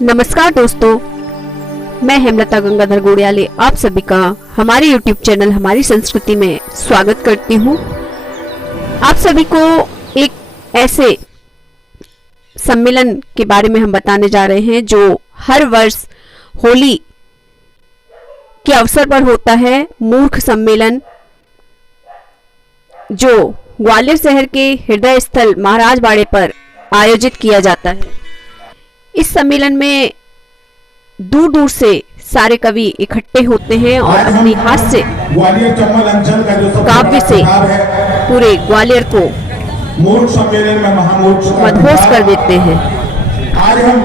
नमस्कार दोस्तों, मैं हेमलता गंगाधर गोड़ियाले आप सभी का हमारे YouTube चैनल हमारी संस्कृति में स्वागत करती हूँ। आप सभी को एक ऐसे सम्मेलन के बारे में हम बताने जा रहे हैं जो हर वर्ष होली के अवसर पर होता है। मूर्ख सम्मेलन जो ग्वालियर शहर के हृदय स्थल महाराज बाड़े पर आयोजित किया जाता है। इस सम्मेलन में दूर दूर से सारे कवि इकट्ठे होते हैं और अपनी हास्य काव्य से पूरे ग्वालियर को मूर्ख सम्मेलन में मदहोश कर देते हैं। आज हम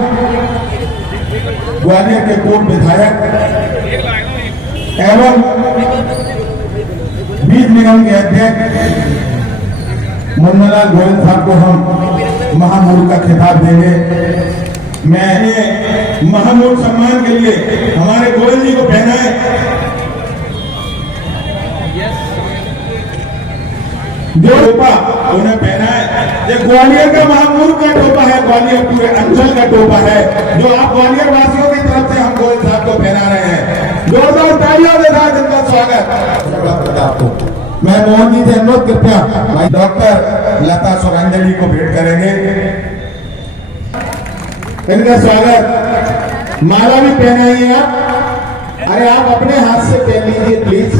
ग्वालियर के पूर्व विधायक एवं बीज निगम के अध्यक्ष मुन्नालाल गोविंद साहब को हम महामूर्ख का खिताब देंगे। मैं महामूर्ख सम्मान के लिए हमारे गोविंद जी को पहनाए। जो टोपा उन्हें पहनाए। ये ग्वालियर का महामूर्ख का टोपा है, ग्वालियर पूरे अंचल का टोपा है जो आप ग्वालियर वासियों की तरफ से हम गोविंद साहब को पहना रहे हैं। जोरदार तालियों के साथ इनका स्वागत। मैं मोहन जी से अनुरोध कृपया भाई डॉक्टर लता सुरंजली को भेंट करेंगे। इनका स्वागत। माला भी पहनाइए आप। अरे आप अपने हाथ से पहन लीजिए प्लीज।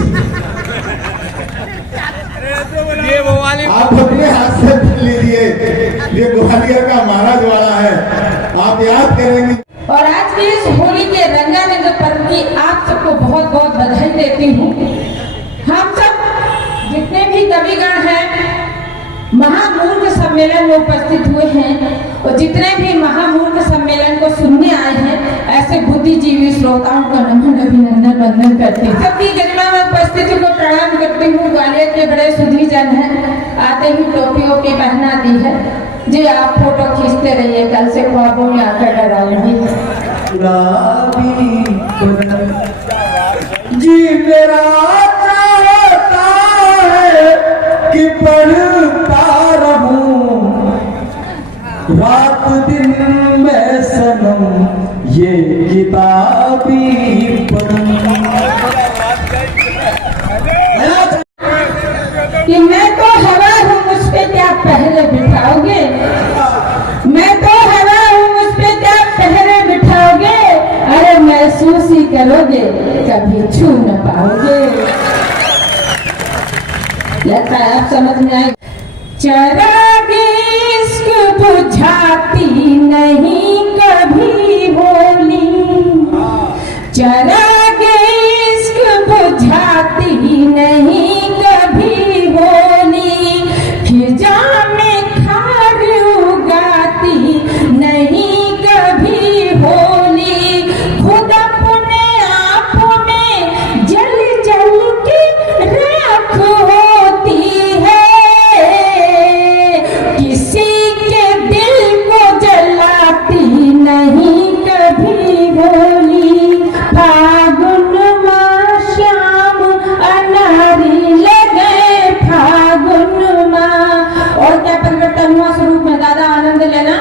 आप अपने हाथ से पहन लीजिए। ये ग्वालियर का महाराज वाला है, आप याद करेंगे। और आज की इस होली के रंगारंग पर्व की आप सबको बहुत बहुत बधाई देती हूँ। हम सब जितने भी कविगण हैं महामूर्ख सम्मेलन में उपस्थित हुए हैं और जितने भी महामूर्ख सम्मेलन को सुनने आए हैं, ऐसे बुद्धिजीवी श्रोताओं का नमन अभिनंदन वंदन करते हैं। सबकी गरिमा में उपस्थिति को प्रणाम करती हूँ। ग्वालियर के बड़े सुधी जन हैं, आते ही टोपियों की पहना दी है जी। आप फोटो खींचते रहिए, कल से ख्वाबों में आकर डराऊंगी जी। मेरा चाहता है कि पढ़ता रहूं रात दिन मैं सनम ये किताबी पढ़ूं। कि मैं तो हवा हूँ मुझ पे क्या पहले बिठाओगे, मैं तो हवा हूँ मुझ पे क्या पहले बिठाओगे। अरे महसूस ही करोगे कभी छू न पाओगे। लगता है आप समझ में आए। चिराग इश्क बुझाती नहीं कभी होली, चिराग इश्क बुझाती नहीं कभी होली, खिजा में खार उगाती नहीं कभी होली। खुद अपने आप में जल जल के राख होती है, किसी के दिल को जलाती नहीं कभी होली। फागुन माह श्याम अनारी लगे फागुन माह। और क्या परिवर्तन हुआ स्वरूप में, दादा आनंद लेना।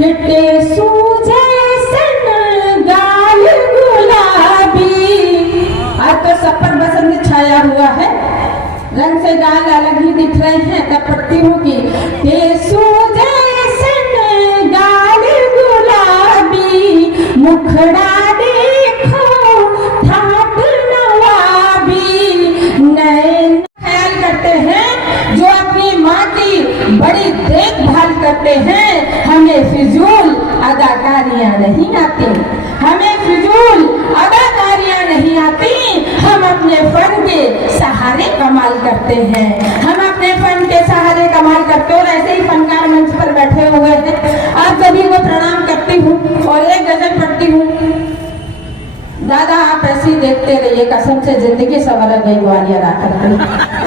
लिट्टे सूझे सन गाल गुलाबी। आज तो सब पर बसंत छाया हुआ है, रंग से गाल अलग ही दिख रहे हैं। तब पढ़ती हूँ कि सूझे सन गाल गुलाबी, मुखड़ा देखो ठाट नवाबी। नैन ख्याल करते हैं जो अपनी माँ की बड़ी देखभाल करते हैं। हमें फिजूल अदाकारियाँ नहीं आती, हमें फिजूल अदाकारियाँ नहीं आती। हम अपने फन के सहारे कमाल करते हैं, हम अपने फन के सहारे कमाल करते हैं। और ऐसे ही फनकार मंच पर बैठे हुए हैं, आप सभी को प्रणाम करती हूँ और एक गजल पढ़ती हूँ। दादा आप ऐसे ही देखते रहिए, कसम से जिंदगी सवार गई ग्वालियर आकर।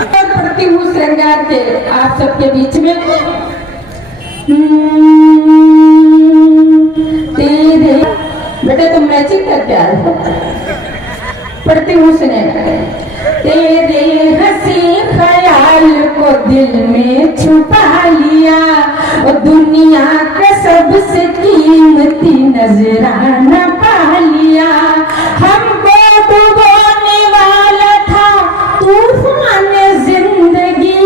और पढ़ती हूँ श्रृंगार के आप सबके बीच में। तेरे बेटे तुम मैचिंग करके आए हो। पढ़ती हूँ सुने। तेरे हंसी ख्याल को दिल में छुपा लिया, और दुनिया का सबसे कीमती नजराना पा लिया। हमको डुबोने वाला था तूफान जिंदगी,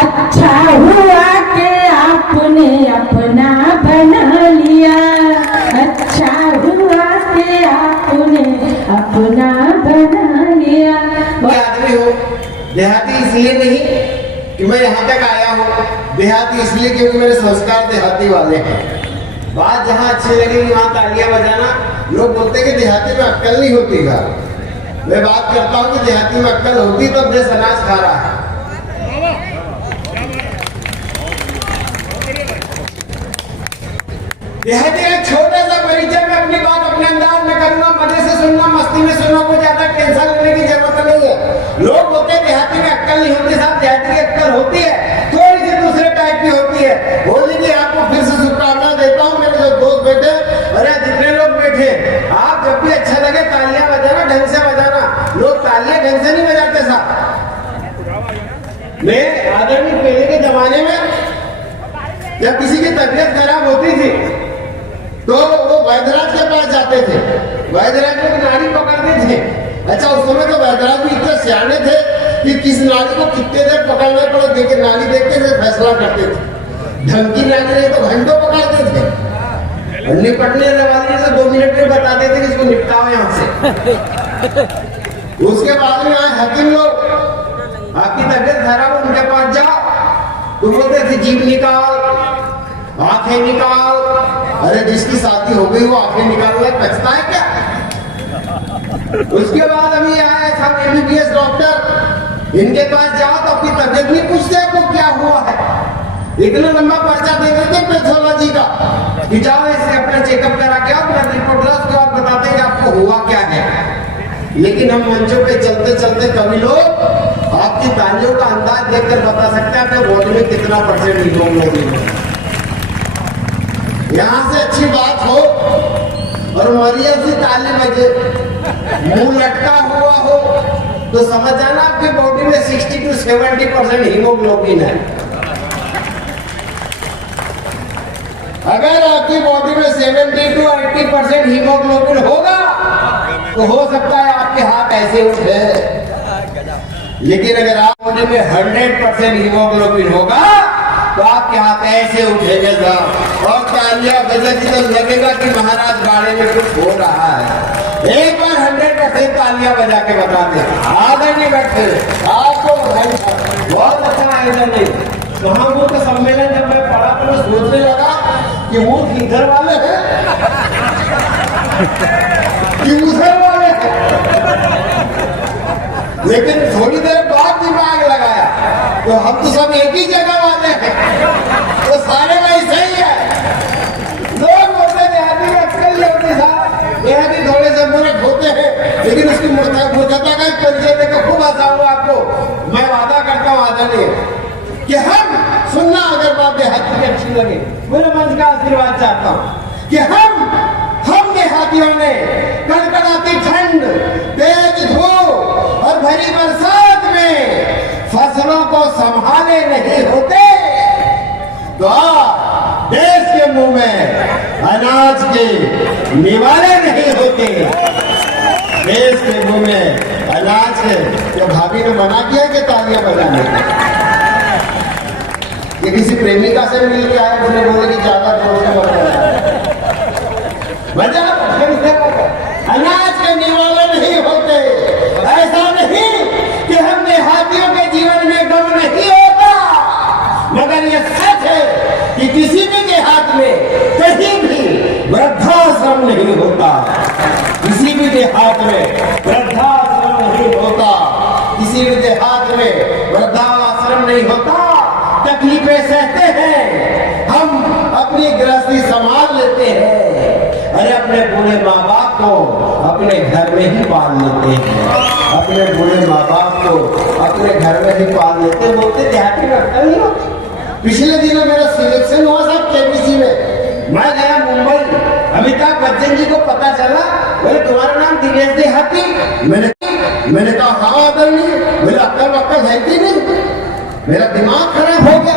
अच्छा हुआ कि आपने अपना बना लिया, अच्छा हुआ कि आपने अपना बना लिया। मैं आदमी हूँ देहाती इसलिए नहीं कि मैं यहाँ तक आया हूँ, देहाती इसलिए क्योंकि मेरे संस्कार देहाती वाले हैं। बात जहाँ अच्छी लगेगी वहाँ तालियां बजाना। लोग बोलते हैं कि देहाती में अक्कल नहीं होती का। मैं बात करता हूँ कि देहाती में अक्कल होती तो देश अनाज खा रहा है। देहाती एक छोटा सा परिचय में अपनी बात अपने अंदाज में करूंगा। मजे से सुनना, मस्ती में सुनना, कोई ज्यादा टेंशन लेने की जरूरत नहीं है। लोग बोलते हैं देहाती में अक्कल नहीं होती, साहब देहाती की अक्कल होती है, थोड़ी सी दूसरे टाइप की होती है। होली की आपको फिर से शुभकामनाएं देता हूँ। मेरे जो दोस्त बैठे, अरे जितने लोग बैठे, आप जब भी अच्छा लगे तालियां बजाना, ढंग से बजाना। लोग तालियां ढंग से नहीं बजाते साहब। मैं आदरणीय पहले के जमाने में जब किसी की तबीयत खराब होती थी तो वो वैद्यराज के पास जाते थे। वैद्यराज में नाड़ी पकड़ते थे। अच्छा, उस समय तो वैद्यराज भी इतने सियाने थे कि किस नाड़ी को कितने देर पकड़ना पड़े, देखे नाड़ी देख के फैसला करते थे। ढंग की नाड़ी नहीं तो घंटों पकड़ते थे। निपटने वाले से 2 मिनट में बताते थे कि इसको निपटाओ यहाँ से। उसके बाद में आए हकीम लोग, आपकी तबीयत खराब हो उनके पास जाओ तो बोलते थे जीभ निकाल, आंखें निकाल। अरे जिसकी शादी हो गई वो आंखें निकालना बचता है क्या? उसके बाद अभी आए सब MBBS डॉक्टर, इनके पास जाओ तो अपनी तबीयत नहीं पूछते आपको क्या हुआ है। इतना लंबा पर्चा दे देते पैथोलॉजी का कि जाओ इससे अपना चेकअप करा के आओ, अपना रिपोर्ट ला, उसके बाद बताते हैं कि आपको हुआ क्या है। लेकिन हम मंचों पे चलते चलते कभी लोग आपकी तालियों का अंदाज देखकर बता सकते हैं आपके बॉडी में कितना परसेंट हीमोग्लोबिन है। यहाँ से अच्छी बात हो और मरियम से ताली बजे, मुंह लटका हुआ हो तो समझ जाना आपकी बॉडी में 60 to 70% हीमोग्लोबिन है। अगर आपकी बॉडी में 70 to 80% हीमोग्लोबिन होगा तो हो सकता है आपके हाथ ऐसे उठे। लेकिन अगर आप बॉडी में 100% हीमोग्लोबिन होगा तो आपके हाथ ऐसे उठेंगे और तालियां बजेगी तो लगेगा कि महाराज गाड़ी में कुछ हो रहा है। एक बार 100% तालियां बजा के बता दें। आगे नहीं बैठे आपको बहुत अच्छा आयोजन नहीं। महामूर्ख सम्मेलन जब मैं पढ़ा तो मैं सोचने लगा कि वो इधर वाले हैं कि उधर वाले हैं। लेकिन थोड़ी देर बाद दिमाग लगाया तो हम तो सब एक ही जगह वाले हैं, तो सारे वैसे ही है। लोग बोलते देहाती में अक्कल नहीं होती साहब, देहाती थोड़े से मूर्ख होते हैं। लेकिन उसकी मूर्खता का परिचय देकर खूब आसाऊंगा आपको। मैं वादा करता हूँ आदरणीय कि हम सुनना, अगर बात देहाती की अच्छी लगे मेरे मन का आशीर्वाद चाहता हूँ कि हम देहातियों ने कड़कड़ाती ठंड, तेज धूप और भरी बरसात में फसलों को संभाले नहीं होते तो देश के मुंह में अनाज के निवाले नहीं होते। देश के मुंह में अनाज के जो भाभी ने मना किया कि तालियां बजाने, ये किसी प्रेमिका से मिल के आया, उसने बोले कि ज्यादा जोर से बजा। अनाज के निवाले नहीं होते। ऐसा नहीं कि हम देहातियों के जीवन में गम नहीं होता, मगर ये सच है कि किसी भी देहात में कहीं भी वृद्धाश्रम नहीं होता। किसी भी देहात में वृद्धाश्रम नहीं होता। किसी भी देहात में वृद्धाश्रम नहीं होता। तकलीफें सहते हैं, हम अपनी गृहस्थी संभाल लेते हैं। अरे अपने बूढ़े माँ बाप को अपने घर में ही पाल लेते हैं। अपने बूढ़े माँ बाप को अपने घर में ही पाल लेते हैं। बोलते देहाती में अक्कल नहीं होती। पिछले दिनों मेरा सिलेक्शन हुआ साहब KBC में। मैं गया मुंबई, अमिताभ बच्चन जी को पता चला, बोले तुम्हारा नाम दिनेश देहाती। मैंने कहा हाँ आदरणीय, बोले अक्कल वक्कल है कि नहीं? मेरा दिमाग खराब हो गया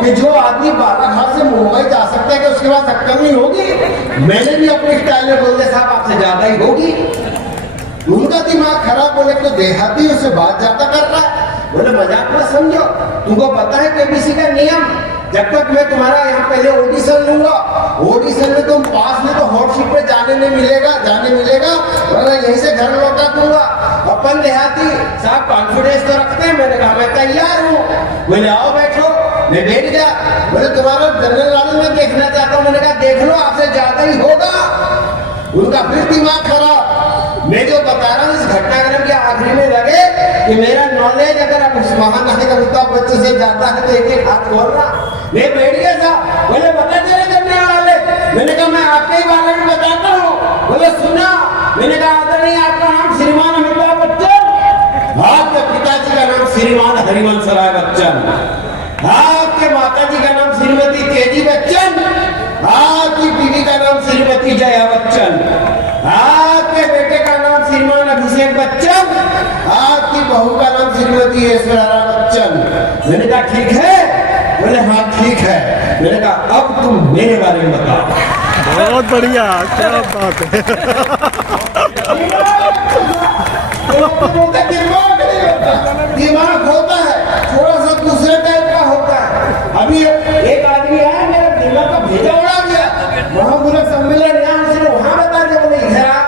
कि जो आदमी बालाघाट से मुंबई जा सकता है कि उसके पास अक्कल नहीं होगी। मैंने भी अपने स्टाइल में बोल दिया साहब आपसे ज्यादा ही होगी। उनका दिमाग खराब, बोले तो देहाती उससे बात ज्यादा कर रहा है। बोले मजाक मत समझो, तुमको पता है केबीसी का नियम, जब तक मैं तुम्हारा यहाँ पहले ऑडिशन लूंगा, ऑडिशन में तुम पास में तो हॉट सीट पे जाने मिलेगा, वरना यहीं से घर लौटा दूंगा। अपन देहाती साहब कॉन्फिडेंस तो रखते हैं। मैंने कहा मैं तैयार हूँ। बोले आओ बैठो, मैं बैठ गया। बोले तुम्हारा जनरल नॉलेज में देखना चाहता हूँ। मैंने कहा देख लो, आपसे ज्यादा ही होगा। उनका फिर दिमाग खराब। मैं जो बता रहा हूँ इस घटनाक्रम के आखिरी में लगे कि मेरा नॉलेज अगर अब उस महानायक अमिताभ बच्चन से जाता है तो एक एक हाथ खोलना। मैं बैठ गया था। बोले बता तेरे करने वाले। मैंने कहा मैं आपके ही बारे में बताता हूँ। बोले सुना। मैंने कहा आदरणीय आपका नाम श्रीमान अमिताभ बच्चन, आपके पिताजी का नाम श्रीमान हरिवंश राय बच्चन, आपके माता जी का नाम श्रीमती तेजी बच्चन, आपकी बीवी का नाम श्रीमती जया बच्चन, आपके बेटे का नाम श्रीमान अभिषेक बच्चन, आपकी बहू का नाम श्रीमती ऐश्वर्या बच्चन। मैंने कहा ठीक है। बोले हाँ ठीक है। मैंने कहा अब तुम मेरे बारे में बताओ। बहुत बढ़िया, क्या बात है। दिमाग होता है थोड़ा सा दूसरे टाइप का होता है। अभी एक आदमी आया, मेरा दिमाग का भेजा उड़ा दिया। महापुरुष सम्मेलन यहाँ उसने वहां बता दिया। बोले इधर आप,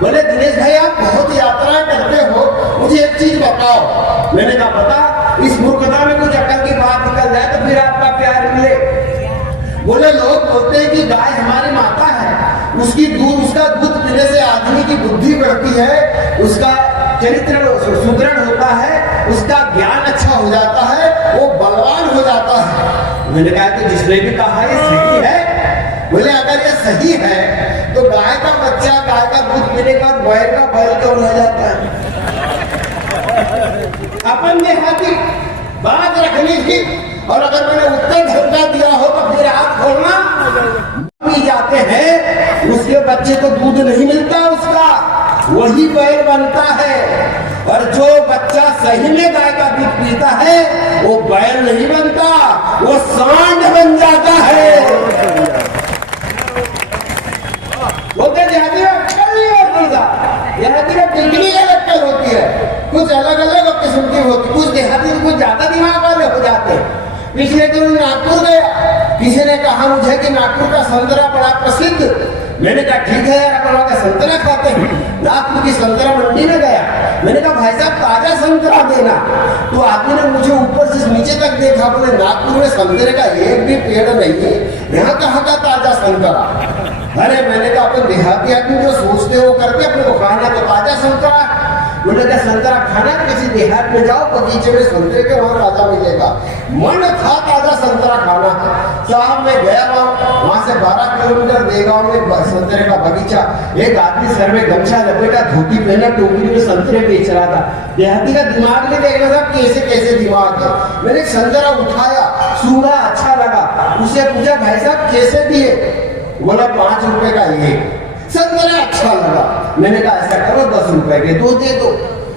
बोले दिनेश भाई आप बहुत यात्रा करते हो, मुझे एक चीज बताओ। मैंने कहा बता, इस मूर्खता में कुछ अकल की बात निकल जाए तो फिर आपका प्यार मिले। बोले लोग बोलते हैं कि गाय हमारी माता है, उसका दूध पीने से आदमी की बुद्धि बढ़ती है, उसका चरित्र सुदृढ़ होता है, उसका ज्ञान अच्छा हो जाता है, वो बलवान हो जाता है। मैंने कहा कि जिसने भी कहा ये सही है। बोले अगर ये सही है तो गाय का बच्चा गाय का दूध पीने के बाद बैल का बैल क्यों रह जाता है? अपन ने हाथी बात रखनी थी, और अगर मैंने उत्तर ढंगा दिया हो तो फिर आप खोलना पी जाते हैं। उसके बच्चे को दूध नहीं मिलता, उसका वही बैल बनता है। और जो बच्चा सही में गाय का दूध पीता है वो बैल नहीं बनता, वो सांड बन जाता है। वो तो देहाती में अक्कल नहीं होती था, देहाती में टिकनी अक्कल होती है, कुछ अलग अलग किस्म की होती। कुछ देहाती कुछ ज्यादा दिमाग वाले हो जाते हैं। पिछले दिन नागपुर गया, किसी ने कहा मुझे कि नागपुर का संतरा बड़ा प्रसिद्ध। मैंने कहा ठीक है यार, अपन वहाँ का संतरा खाते हैं। नागपुर की संतरा मंडी में गया, मैंने कहा भाई साहब ताजा संतरा देना। तो आदमी ने मुझे ऊपर से नीचे तक देखा। बोले नागपुर में संतरे का एक भी पेड़ नहीं है, यहाँ कहाँ का ताजा संतरा? अरे मैंने कहा अपन देहाती आदमी जो सोचते हो करते, अपने को खाना तो ताजा संतरा। बोले क्या संतरा खाना, किसी देहात में जाओ बगीचे में संतरे के वहां ताजा मिलेगा। मन था ताजा संतरा खाना है। साहब मैं गया वहां से 12 किलोमीटर देगांव में संतरे का बगीचा। एक आदमी सर में गमछा लपेटा, धोती पहना, टोकरी में संतरे बेच रहा था। देहाती का दिमाग नहीं देखना था कैसे कैसे दिमाग है। मैंने संतरा उठाया, सूंघा, अच्छा लगा। उसे पूछा भाई साहब कैसे दिए? बोला 5 रुपए का एक। संतरा अच्छा लगा। मैंने कहा ऐसा करो 10 रुपए के 2 दे दो।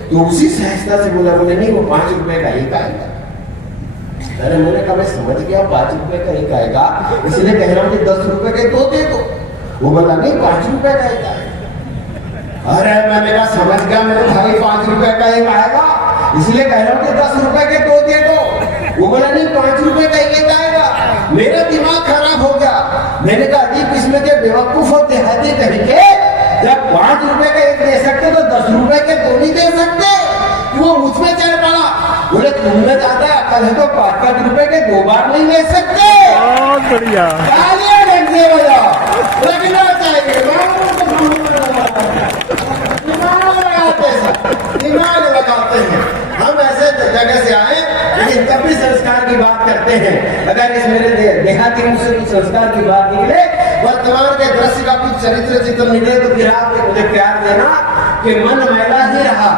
तो उसी सहजता से बोला, बोले नहीं वो 5 रुपए का एक आएगा। अरे मैंने कहा मैं समझ गया 5 रुपए का एक आएगा, इसलिए कह रहा हूँ कि 10 रुपए के 2 दे दो। वो बोला नहीं 5 रुपए का एक आएगा। अरे मैंने कहा समझ गया, मैंने भाई 5 रुपए का एक आएगा, इसलिए कह रहा हूँ कि 10 रुपए के 2 दे दो। वो बोला नहीं 5 रुपए का एक आएगा। मेरा दिमाग खराब हो गया। मैंने कहा अजीब किस्म के बेवकूफ और देहाती तरीके, जब 5 रुपए का एक दे सकते तो 10 रुपए के 2 नहीं दे सकते। वो मुझमें चल पड़ा। बोले तुमने ज्यादा अकल है तो 5-5 रुपए के 2 बार नहीं ले सकते। बहुत बढ़िया। तालियां बजने वाला लगना चाहिए। दिमाग लगाते हैं। हम ऐसे जगह से आए लेकिन तब भी संस्कार की बात करते हैं। अगर इस मेरे देहाती मुझ से कुछ संस्कार की बात निकले, वर्तमान के दृश्य का कुछ चरित्र चित्र निकले, तो फिर आप मुझे प्यार देना कि मन मैला ही रहा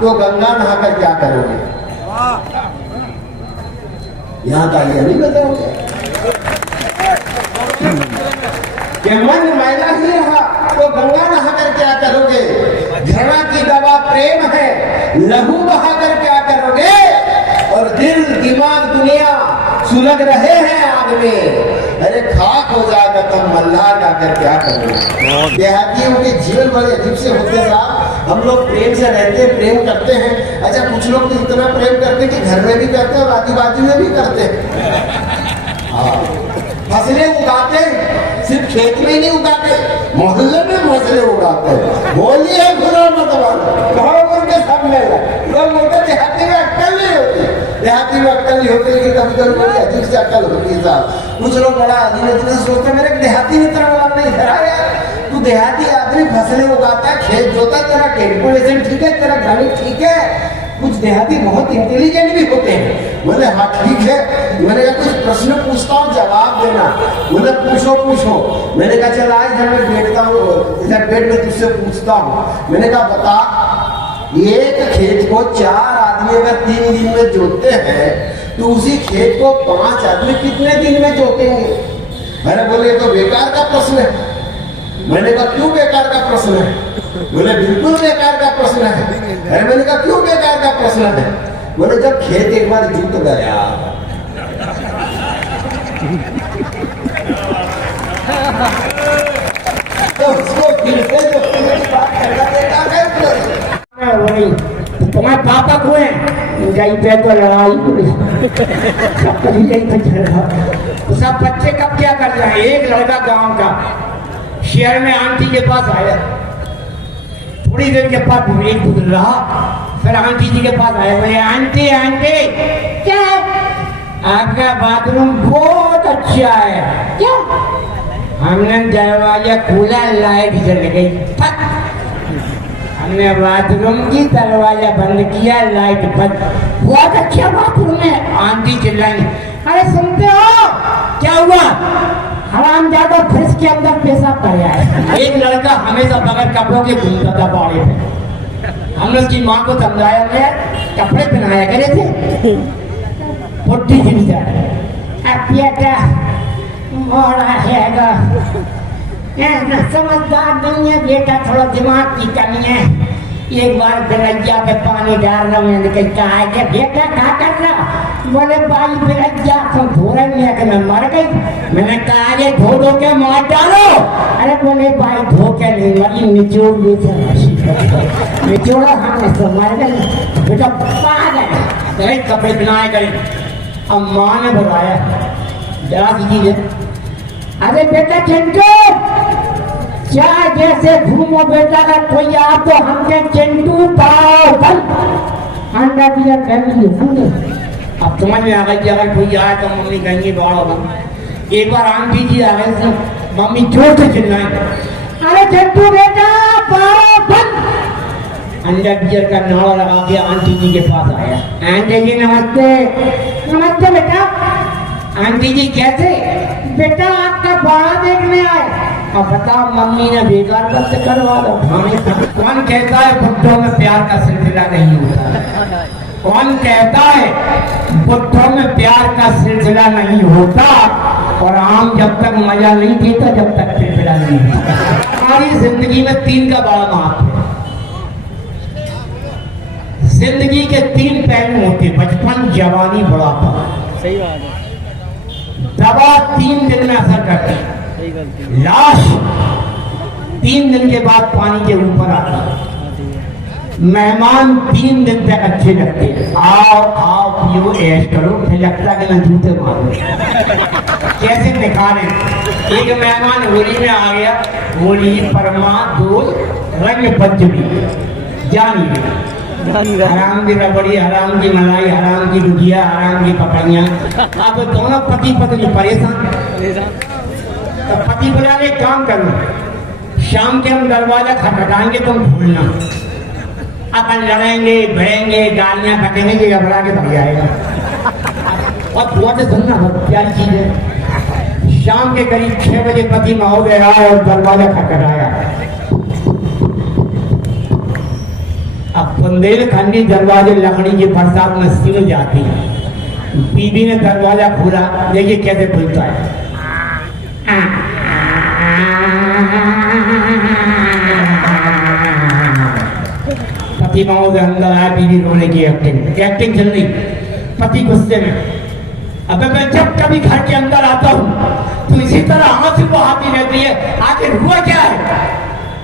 तो गंगा नहाकर क्या करोगे? यहाँ तालियां नहीं बजाओगे। कि मन मैला ही रहा तो गंगा नहाकर क्या करोगे? घृणा की दवा प्रेम है, लहू बहाकर क्या करोगे? और दिल दिमाग दुनिया सुलग रहे हैं आग में। अरे खाक हो जाएगा तब मल्हार गाकर क्या करेंगे। देहातियों के जीवन बड़े अजीब से होते साहब। हम लोग प्रेम से रहते हैं, प्रेम करते हैं। अच्छा कुछ लोग तो इतना प्रेम करते हैं कि घर में भी करते हैं और आदिवासी में भी करते हैं। हाँ, फसलें उगाते हैं, सिर्फ खेत में नहीं उगाते, मोहल्ले में फसलें उगाते हैं। बोलिए गुरु मतलब गाँव के सब में लोग बोलते देहाती में अक्कल नहीं होती। देहाती में अक्कल नहीं होती, लेकिन कभी कभी बड़ी अजीब से अक्कल होती है साहब। कुछ लोग बड़ा अजीब सोचते हैं, मेरे देहाती में तरह वाला नहीं धरा यार। तू देहाती आदमी फसलें उगाता है, खेत जोता, तेरा कैलकुलेशन ठीक है, तेरा गणित ठीक है। कुछ देहाती बहुत इंटेलिजेंट भी होते हैं। बोले हाँ ठीक है। मैंने कहा कुछ प्रश्न पूछता हूँ जवाब देना। बोले पूछो पूछो। मैंने कहा चल आज जब मैं बैठता हूँ इधर बेड में तुझसे पूछता हूँ। मैंने कहा बता, एक खेत को 4 आदमी अगर 3 दिन में जोतते हैं तो उसी खेत को 5 आदमी कितने दिन में जोतेंगे? अरे बोले तो बेकार का प्रश्न है। मैंने कहा क्यों बेकार का प्रश्न है? बोले बिल्कुल बेकार का प्रश्न है। अरे मैंने कहा क्यों बेकार का प्रश्न है? बोले जब खेत एक बार जीत गया तो उसको फिर से जो बात करना देता है वही तुम्हारे पापा को है जाई पे तो लड़ाई हुई सब कहीं नहीं तो चल रहा। तो सब बच्चे कब क्या कर रहे हैं? एक लड़का गांव का शहर में आंटी के पास आया, थोड़ी देर के बाद एक गुजर रहा, फिर आंटी जी के पास आया, बोले आंटी आंटी क्या है? आपका बाथरूम बहुत अच्छा है। क्या? हमने दरवाजा खुला, लाइट जल गई। हमने बाथरूम की दरवाजा बंद किया, लाइट बंद। बहुत अच्छा बाथरूम है। आंटी चिल्लाई, अरे सुनते हो क्या हुआ? हरामजादा फ्रिज के अंदर पेशाब कर रहा है। एक लड़का हमेशा बगैर कपड़ों के घूमता था बाड़े पे। हमने उसकी माँ को समझाया, मैं कपड़े पहनाया करे थे, पुट्टी गिर जाए। अब बेटा मोड़ा हैगा, समझदार नहीं है बेटा, थोड़ा दिमाग की कमी है। एक बार बिरैया पे पानी डाल रहा, मैंने कहा है बेटा क्या कर रहा? बोले भाई बिरैया तो धो रही है कि मैं मर गई। मैंने कहा ये धो धो के मार डालो। अरे बोले भाई धो के नहीं मरी, निचोड़ निचोड़ा हमने तो मर गई। बेटा पागल कपड़े बनाए गए। अब माँ ने बुलाया, जरा दीजिए। अरे बेटा चिंटू चाय जैसे घूमो बेटा का कोई आप तो हमने चिंटू पाओ कल अंडा दिया कर लिए। अब समझ में आ गई अगर कोई आए तो मम्मी कहेंगी बाढ़ होगा। एक बार आंटी जी आ गए तो मम्मी जोर से चिल्लाए, अरे चिंटू बेटा पाओ बंद। अंडा बियर का नारा लगा के आंटी जी के पास आया। आंटी जी नमस्ते। नमस्ते बेटा। आंटी जी कैसे? बेटा आपका बाड़ा देखने आए। अब बताओ मम्मी ने बेकार बंद करवा दो। कौन कहता है बुढ़ों में प्यार का सिलसिला नहीं होता? कौन कहता है बुढ़ों में प्यार का सिलसिला नहीं होता? और आम जब तक मजा नहीं देता जब तक सिलसिला नहीं होता। हमारी जिंदगी में 3 का बड़ा महत्व है। जिंदगी के 3 पहलू होते, बचपन, जवानी, बुढ़ापा। सही बात है। दवा 3 दिन में असर करती है। लाश 3 दिन के बाद पानी के ऊपर आता है। मेहमान 3 दिन तक अच्छे लगते हैं। आओ खाओ पियो ऐश करो, फिर लगता है कि ना जूते मारो। कैसे दिखा रहे? एक मेहमान होली में आ गया, होली परमा दोल रंग पंचमी जानी, हराम की रबड़ी, हराम की मलाई, हराम की गुजिया, हराम की पकड़ियाँ। अब दोनों पति पत्नी परेशान। तो पति बोला एक काम करो, शाम के हम दरवाजा खटखटाएंगे तुम भूलना। अपन लड़ेंगे भिड़ेंगे गालियां बकेंगे कि घबरा के भाग जाएगा। और बहुत सुनना बहुत प्यारी चीज है। शाम के करीब 6 बजे पति महोदय आया और दरवाजा खटखटाया। अब बुंदेलखंडी दरवाजे लकड़ी की बरसात में सिल जाती है। बीबी ने दरवाजा खोला, देखिए कैसे खुलता है। पति महोदय अंदर आया, बीबी रोने की एक्टिंग चल रही। पति गुस्से में। अबे मैं जब कभी घर के अंदर आता हूँ तो इसी तरह आंसू बहाती रहती है, आखिर हुआ क्या है?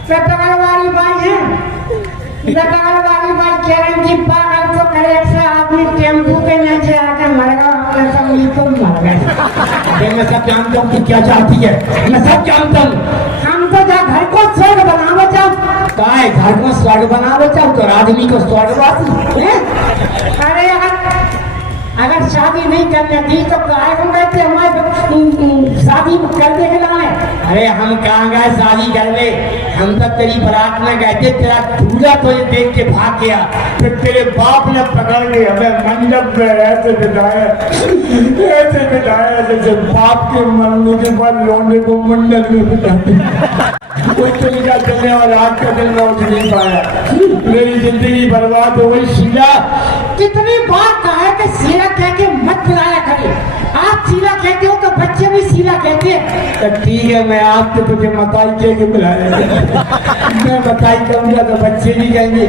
बगल वाली बाई है, बगल वाली बाई कह रही थी पागल तो करे ऐसा आदमी टेम्पू के नीचे आके मर गया, अपने कमली को मर गए। मैं सब जानता हूँ तू क्या चाहती है, मैं सब जानता हूँ। हम तो जा घर को स्वर्ग बनावो चाहो, कहा है घर को स्वर्ग बनावो चाहो तो आदमी को स्वर्गवासी है? अरे अगर शादी नहीं करने दी तो काहे को कहते हमारे शादी कर दे के लाए। अरे हम कहाँ गए शादी कर ले, हम तो तेरी बारात में गए थे, तेरा दूल्हा तो ये देख के भाग गया, फिर तेरे बाप ने पकड़ के हमें मंडप में ऐसे बिठाया जैसे बाप के मरने के बाद लौंडे को मंडप में बिठाते। कोई तरीका चलने और रात का दिन में उठ नहीं पाया, मेरी जिंदगी बर्बाद हो गई। शीला कितनी बार कहा है कि शीला कह के मत बुलाया करे, आप शीला कहते हो तो बच्चे भी शीला कहते हैं। तो ठीक है, मैं आपको तुझे मताई कह के बुलाया, मैं मताई कहूँगा तो बच्चे भी कहेंगे।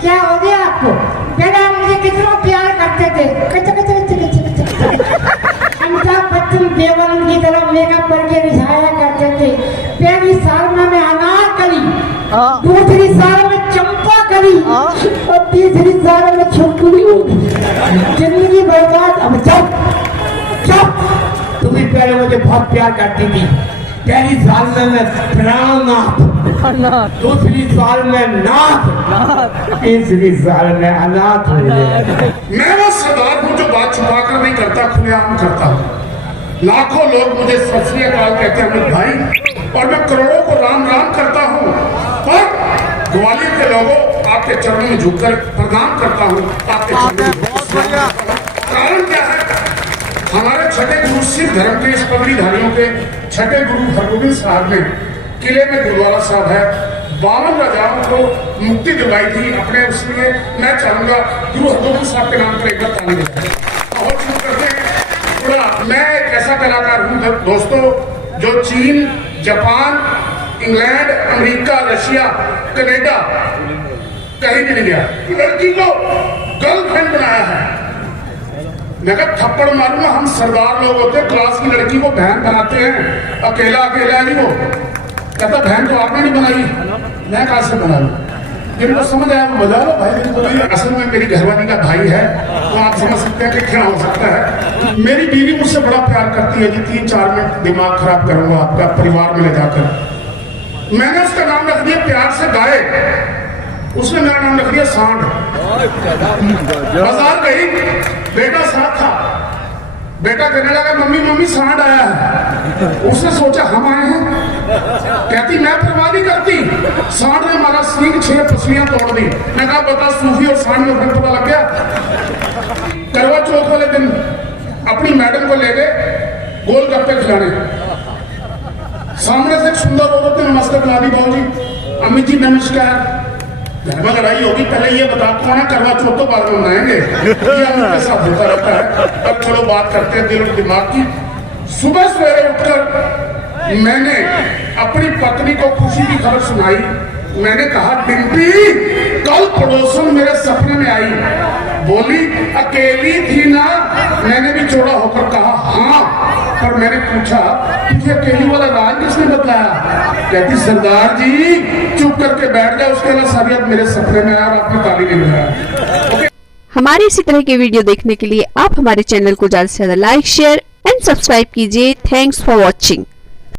क्या हो गया आपको? बेटा मुझे कितना प्यार करते थे, अमिताभ बच्चन देवल की तरह मेकअप करके रिझाया करते थे। पहली साल में मैं अनारकली, दूसरी साल में चंपाकली और तीसरी साल में छुटकुली हो गई। जिंदगी बर्बाद। अब चुप चुप, तुम भी पहले मुझे बहुत प्यार करती थी। पहली साल में मैं प्राणनाथ, दूसरी साल में नाथ, तीसरी साल में अनाथ हो गया। मैं वो सरदार हूँ जो बात छुपा कर नहीं करता, खुलेआम करता हूँ। लाखों लोग मुझे सत श्री अकाल कहते हैं अमित भाई, और मैं करोड़ों को राम राम करता हूँ, पर ग्वालियर के लोगों आपके चरणों में झुककर प्रणाम करता हूँ। आपके चरणों में कारण क्या है? हमारे छठे गुरु सिख धर्म के इस पगड़ीधारियों के छठे गुरु हरगोबिंद साहब ने किले में गुरुद्वारा साहब है 52 राजाओं को मुक्ति दिलवाई थी अपने, उसलिए मैं चाहूंगा गुरु हरगोबिंद साहब के नाम पर एक बार ताली बजाएं। और शुरू करते हैं। मैं एक ऐसा कलाकार हूँ दोस्तों जो चीन, Japan, England, America, Russia, Canada कहीं भी नहीं गया, लड़की को गर्लफ्रेंड बनाया है। मैं कहा थप्पड़ मारूंगा, हम सरदार लोग होते क्लास की लड़की को बहन बनाते हैं, अकेला अकेला नहीं वो। कहता बहन तो आपने नहीं बनाई। मैं कहा से बना लू, जिनको समझ आया वो बजा लो भाई। असल में मेरी घरवाली का भाई है, तो आप समझ सकते हैं कि क्या हो सकता है। मेरी बीवी मुझसे बड़ा प्यार करती है जी, 3-4 मिनट दिमाग खराब करूंगा आपका परिवार में ले जाकर। मैंने उसका नाम रख दिया प्यार से गाय, उसने मेरा नाम रख दिया सांड। बाजार गई, बेटा साथ था, बेटा कहने लगा मम्मी मम्मी सांड आया है। उसने सोचा हम आए हैं, कहती मैं परवाह नहीं करती, सांड ने हमारा सींग 6 पसलियां तोड़ दी। मैं कहा बता सूफी और सांड में फिर पता लग गया। करवा चौथ वाले दिन अपनी मैडम को ले गए गोलगप्पे खिलाने, सामने से एक सुंदर औरत ने नमस्ते बना दी, बाबू जी अमित जी नमस्कार। घर में लड़ाई होगी, पहले ये बता कौन है, करवा चौथ तो बाद में मनाएंगे, ये उनके साथ होता रहता है। अब चलो बात करते हैं दिल और दिमाग की। सुबह सवेरे उठकर मैंने अपनी पत्नी को खुशी की खबर सुनाई। मैंने कहा डिम्पी कल पड़ोसन मेरे सपने में आई, बोली अकेली थी ना? मैंने भी चौड़ा होकर कहा हाँ, पर मैंने पूछा तुझे अकेली वाला राज किसने बताया? कहती सरदार जी चुप करके बैठ जाओ, उसके बाद सारी अब मेरे सपने में आया और आपने ताली नहीं लगाया। हमारे इसी तरह के वीडियो देखने के लिए आप हमारे चैनल को ज्यादा से ज्यादा लाइक, शेयर एंड सब्सक्राइब कीजिए। Thanks for watching.